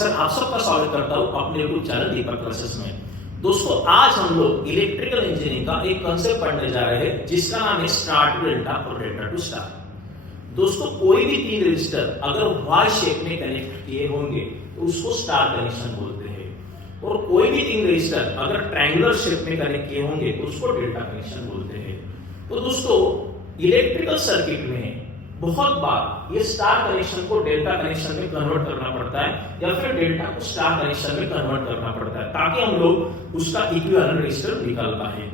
Professor आप सबका स्वागत करता हूं अपने यूट्यूब चैनल दीपक क्लासेस में। दोस्तों आज हम लोग इलेक्ट्रिकल इंजीनियरिंग का एक कांसेप्ट पढ़ने जा रहे हैं जिसका नाम है स्टार टू डेल्टा और डेल्टा टू स्टार। दोस्तों कोई भी तीन रजिस्टर अगर वाई शेप में कनेक्ट किए होंगे तो उसको स्टार कनेक्शन बोलते हैं, और कोई भी तीन रजिस्टर अगर ट्रायंगुलर शेप में कनेक्ट किए होंगे तो उसको डेल्टा कनेक्शन बोलते हैं। तो दोस्तों इलेक्ट्रिकल सर्किट में बहुत बार ये स्टार कनेक्शन को डेल्टा कनेक्शन में कन्वर्ट करना पड़ता है या फिर डेल्टा को स्टार कनेक्शन में कन्वर्ट करना पड़ता है ताकि हम लोग उसका इक्विवेलेंट रेजिस्टर निकाल पाए।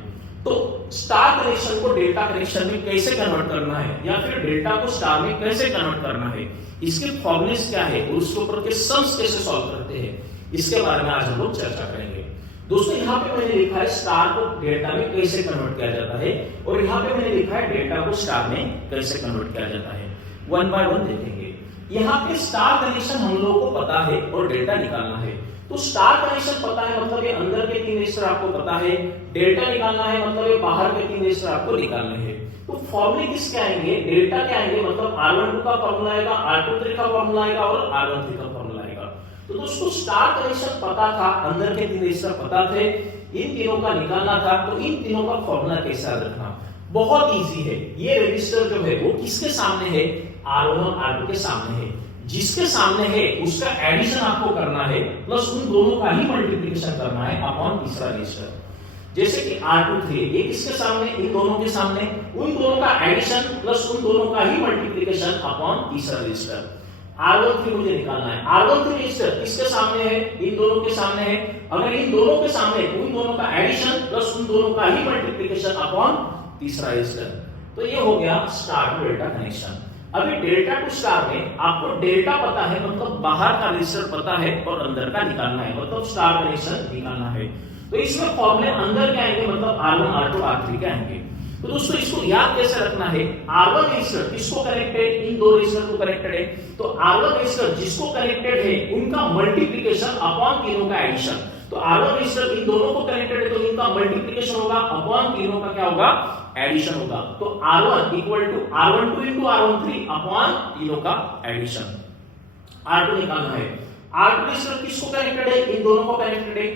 तो स्टार कनेक्शन को डेल्टा कनेक्शन में कैसे कन्वर्ट करना है या फिर डेल्टा को स्टार में कैसे कन्वर्ट करना है, इसके फॉर्मूलेस क्या है और उसके ऊपर के सम्स कैसे सॉल्व करते हैं, इसके बारे में आज हम लोग चर्चा करेंगे। दोस्तों यहाँ पे मैंने लिखा है स्टार को डेल्टा में कैसे कन्वर्ट किया जाता है और यहाँ पे मैंने लिखा है डेल्टा को स्टार में कैसे कन्वर्ट किया जाता है। वन बाय वन देखेंगे। यहाँ पे स्टार कनेक्शन हम लोगों को पता है और डेल्टा निकालना है। तो स्टार कनेक्शन पता है मतलब ये अंदर के तीन रजिस्टर आपको पता है, डेल्टा निकालना है मतलब ये बाहर के तीन रजिस्टर आपको निकालने हैं। तो फॉर्मूले किसके आएंगे, डेल्टा के आएंगे मतलब R12 का फॉर्मूला आएगा, R23 का फॉर्मूला आएगा और R13 का फॉर्मूला आएगा। तो दोस्तों स्टार कनेक्शन पता था, अंदर के तीन रजिस्टर पता थे, इन तीनों का निकालना था, तो इन तीनों का फॉर्मूला कैसे याद रखना, बहुत इजी है। ये रजिस्टर जो है वो किसके सामने है, R1 और R2 के सामने है। जिसके सामने है उसका एडिशन आपको करना है प्लस उन दोनों का ही मल्टीप्लिकेशन करना है अपॉन तीसरा रजिस्टर। जैसे कि R23 ये किसके सामने, इन दोनों के सामने, उन दोनों का एडिशन प्लस उन दोनों का ही मल्टीप्लिकेशन अपॉन तीसरा रजिस्टर। R13 मुझे निकालना है, R13 रजिस्टर किसके सामने है, इन दोनों के सामने है। अगर इन दोनों के सामने उन दोनों का एडिशन प्लस उन दोनों का ही मल्टीप्लिकेशन अपॉन तीसरा रजिस्टर। तो ये हो गया स्टार टू डेल्टा कनेक्शन। अभी डेल्टा टू स्टार में आपको डेल्टा पता है मतलब बाहर का रजिस्टर पता है और अंदर का निकालना है मतलब स्टार कनेक्शन निकालना है। तो इसमें फॉर्मूले अंदर के आएंगे मतलब R1 R2 R3 के आएंगे। तो दोस्तों इसको याद कैसे रखना है, R1 रजिस्टर किसको कनेक्टेड, इन दो रजिस्टर को कनेक्टेड है, तो R1 रजिस्टर जिसको कनेक्टेड है उनका मल्टीप्लिकेशन अपॉन तीनों का एडिशन। तो R1 रजिस्टर इन दोनों को कनेक्टेड है तो इनका मल्टीप्लिकेशन होगा अपॉन तीनों का क्या होगा, एडिशन होगा। तो R1 equal to R12 into R13 upon तीनों का एडिशन। R2 निकालना है, R2 रजिस्टर किसको कनेक्टेड है, इन दोनों को कनेक्टेड है,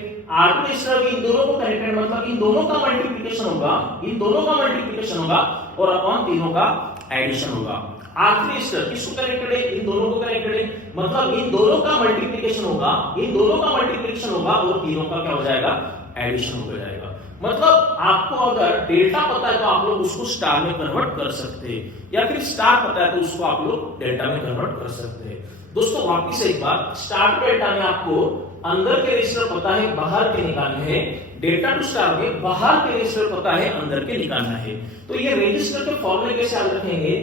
R2 रजिस्टर भी इन दोनों को कनेक्टेड मतलब इन दोनों का मल्टीप्लिकेशन होगा, इन दोनों का मल्टीप्लिकेशन होगा और अपॉन तीनों का एडिशन होगा। R3 रजिस्टर किसको कनेक्टेड है, इन दोनों को कनेक्टेड है मतलब इन दोनों का मल्टीप्लिकेशन होगा, इन दोनों का मल्टीप्लिकेशन होगा और तीनों का क्या हो जाएगा, एडिशन हो जाएगा। मतलब आपको अगर डेल्टा पता है तो आप लोग उसको स्टार में कन्वर्ट कर सकते हैं या फिर स्टार पता है तो उसको आप लोग डेल्टा में कन्वर्ट कर सकते हैं। दोस्तों वापिस एक बार, स्टार टू डेल्टा में आपको अंदर के रजिस्टर पता है बाहर के निकालने हैं, डेल्टा टू स्टार में बाहर के रजिस्टर पता है अंदर के निकालना है। तो ये रजिस्टर के फॉर्मूले कैसे याद रखेंगे,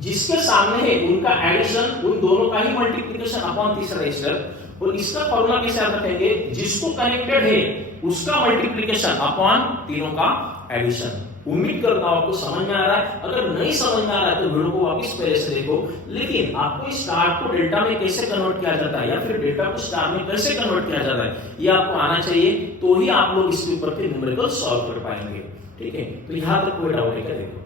जिसके सामने है उनका एडिशन, उन दोनों का ही मल्टीप्लिकेशन अपॉन तीसरा रजिस्टर। और इसका फॉर्मूला कैसे याद रखेंगे, जिसको कनेक्टेड है उसका मल्टीप्लिकेशन अपॉन तीनों का एडिशन। उम्मीद करता हूं आपको समझ में आ रहा है, अगर नहीं समझ में आ रहा है तो वीडियो को वापस पहले से देखो। लेकिन आपको इस स्टार को डेल्टा में कैसे कन्वर्ट किया जाता है या फिर डेल्टा को स्टार में कैसे कन्वर्ट किया जाता है ये आपको आना चाहिए, तो ही आप लोग इसके ऊपर के न्यूमेरिकल सॉल्व कर पाएंगे। ठीक है, तो यहां तक कोई डाउट है क्या, देखो